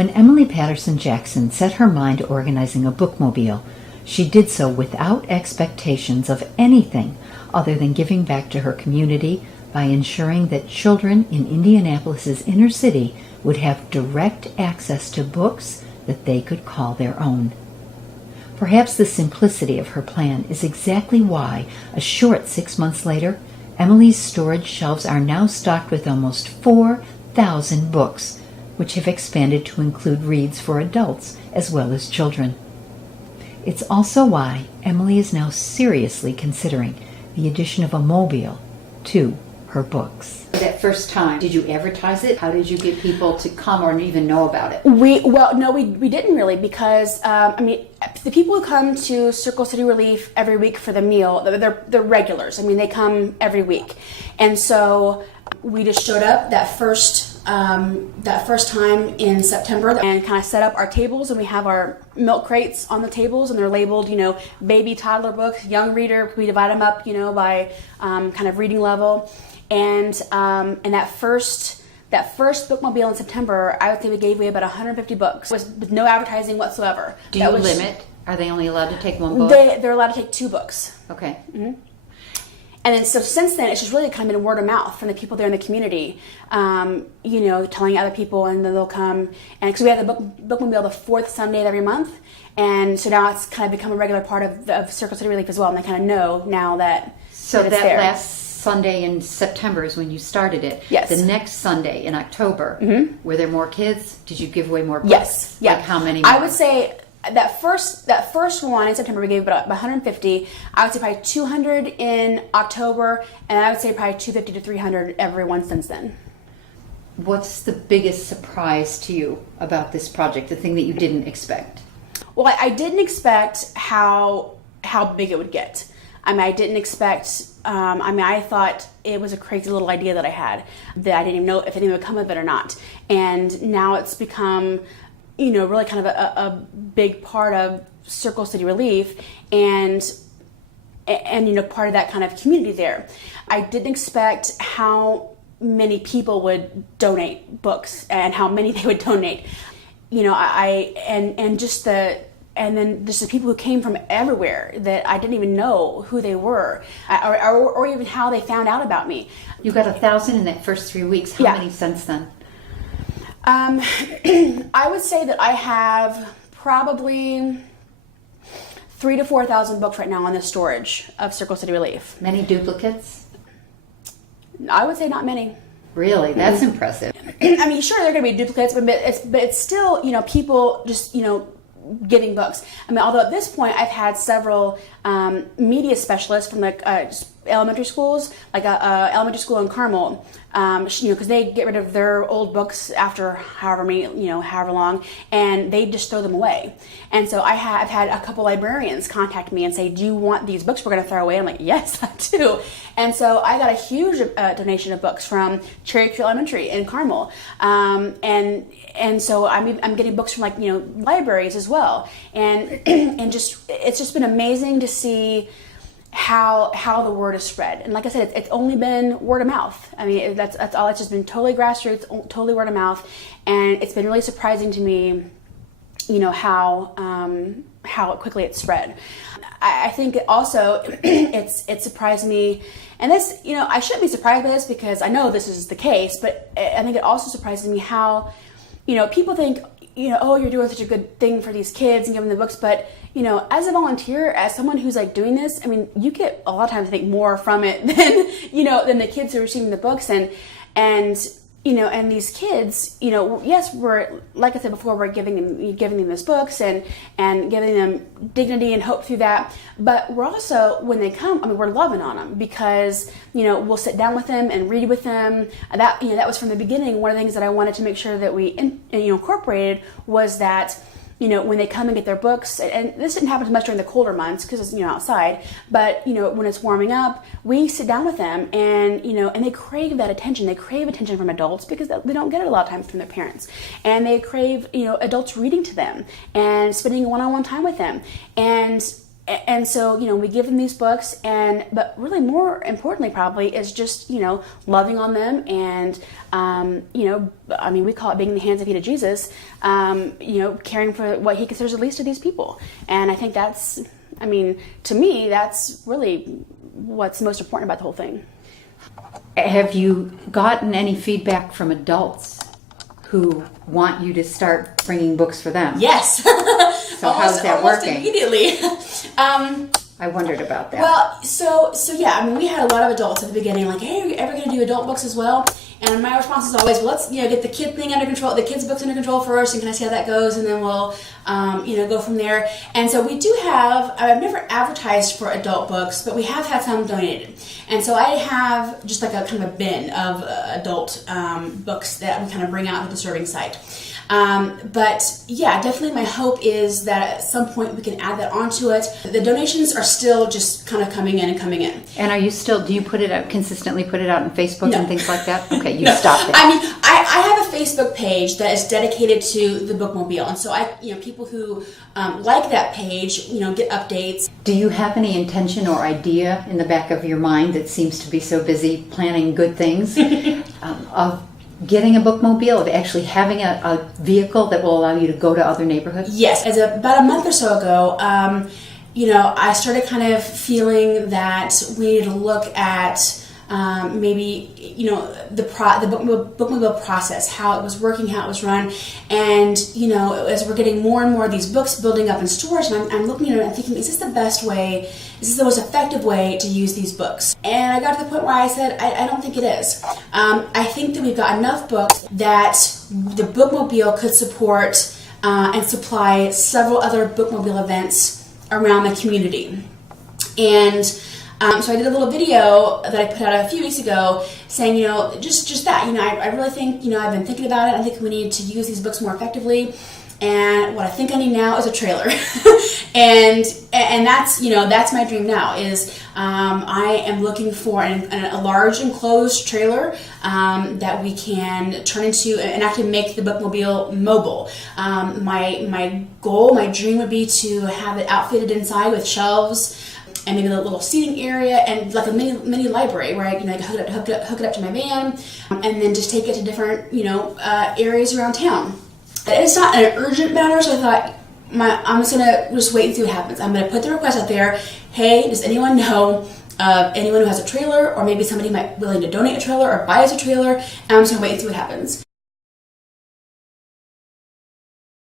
When Emily Patterson Jackson set her mind to organizing a bookmobile, she did so without expectations of anything other than giving back to her community by ensuring that children in Indianapolis's inner city would have direct access to books that they could call their own. Perhaps the simplicity of her plan is exactly why, a short 6 months later, Emily's storage shelves are now stocked with almost 4,000 books, which have expanded to include reads for adults as well as children. It's also why Emily is now seriously considering the addition of a mobile to her books. That first time, did you advertise it? How did you get people to come or even know about it? We didn't really, because the people who come to Circle City Relief every week for the meal, they're regulars. I mean, they come every week, and so we just showed up that first time in September and kind of set up our tables, and we have our milk crates on the tables, and they're labeled, baby, toddler books, young reader. We divide them up, by kind of reading level. And that first bookmobile in September, I would say we gave away about 150 books with no advertising whatsoever. Do you limit? Are they only allowed to take one book? They're allowed to take 2 books. Okay. Mm-hmm. And then so since then, it's just really kind of been word of mouth from the people there in the community, telling other people, and then they'll come. And because we have the bookmobile the 4th Sunday of every month, and so now it's kind of become a regular part of Circle City Relief as well, and they kind of know now that so that it's there. Last Sunday in September is when you started it. Yes. The next Sunday in October, were there more kids? Did you give away more books? Yes. Yeah. Like how many more? I would say that first one in September we gave about 150. I would say probably 200 in October, and I would say probably 250 to 300 every one since then. What's the biggest surprise to you about this project? The thing that you didn't expect? Well, I didn't expect how big it would get. I didn't expect. I thought it was a crazy little idea that I had, that I didn't even know if anything would come of it or not. And now it's become, really kind of a big part of Circle City Relief, and part of that kind of community there. I didn't expect how many people would donate books and how many they would donate. And then just the people who came from everywhere that I didn't even know who they were, or even how they found out about me. You got 1,000 in that first 3 weeks. How many since then? I would say that I have probably 3,000 to 4,000 books right now on the storage of Circle City Relief. Many duplicates? I would say not many. Really? That's impressive. Sure, there are going to be duplicates, but it's still, people just, giving books. Although at this point I've had several media specialists from elementary schools, like elementary school in Carmel, because they get rid of their old books after however long, and they just throw them away. And so I have had a couple librarians contact me and say, "Do you want these books we're going to throw away?" I'm like, "Yes, I do." And so I got a huge donation of books from Cherry Creek Elementary in Carmel, and so I'm getting books from libraries as well, and it's just been amazing to see how the word is spread. And like I said, it's only been word of mouth. That's all. It's just been totally grassroots, totally word of mouth, and it's been really surprising to me, how quickly it spread. I think also it surprised me, and this, I shouldn't be surprised by this because I know this is the case, but I think it also surprises me how, people think, oh, you're doing such a good thing for these kids and giving them the books, but as a volunteer, as someone who's doing this, you get a lot of times, I think, more from it than the kids who are receiving the books, and these kids, yes, we're, like I said before, we're giving them these books and giving them dignity and hope through that. But we're also, when they come, we're loving on them because, we'll sit down with them and read with them. That was from the beginning. One of the things that I wanted to make sure that we incorporated was that, when they come and get their books, and this didn't happen as much during the colder months because it's, outside, but, when it's warming up, we sit down with them and, and they crave that attention. They crave attention from adults because they don't get it a lot of times from their parents. And they crave, adults reading to them and spending one-on-one time with them. And And so, we give them these books, but really more importantly probably is just, loving on them and, we call it being in the hands and feet of Jesus, caring for what he considers the least of these people. And I think to me, that's really what's most important about the whole thing. Have you gotten any feedback from adults who want you to start bringing books for them? Yes. So how's that working? Immediately. I wondered about that. Well, so yeah, we had a lot of adults at the beginning, like, hey, are you ever going to do adult books as well? And my response is always, well, let's get the kid thing under control, the kids' books under control first, and can I see how that goes, and then we'll, go from there. And so we do have. I've never advertised for adult books, but we have had some donated. And so I have just like a kind of a bin of adult books that we kind of bring out to the serving site. But yeah, definitely my hope is that at some point we can add that onto it. The donations are still just kind of coming in. And are you still, do you consistently put it out on Facebook and things like that? Okay, you No. stopped it. I have a Facebook page that is dedicated to the bookmobile. And so people who like that page, get updates. Do you have any intention or idea in the back of your mind that seems to be so busy planning good things of getting a bookmobile, of actually having a vehicle that will allow you to go to other neighborhoods? Yes. About a month or so ago, I started kind of feeling that we needed to look at maybe, the bookmobile process, how it was working, how it was run. And, as we're getting more and more of these books building up in storage, and I'm looking at it and thinking, is this the best way? Is this the most effective way to use these books? And I got to the point where I said, I don't think it is. I think that we've got enough books that the bookmobile could support and supply several other bookmobile events around the community. And so I did a little video that I put out a few weeks ago saying, just that, I really think, I've been thinking about it. I think we need to use these books more effectively. And what I think I need now is a trailer. and that's my dream now is I am looking for a large enclosed trailer that we can turn into and actually make the bookmobile mobile. My goal, my dream would be to have it outfitted inside with shelves and maybe a little seating area and like a mini library where I hook it up to my van and then just take it to different areas around town. It's not an urgent matter, so I thought I'm just gonna wait and see what happens. I'm gonna put the request out there. Hey, does anyone know of anyone who has a trailer, or maybe somebody might be willing to donate a trailer or buy us a trailer? And I'm just gonna wait and see what happens.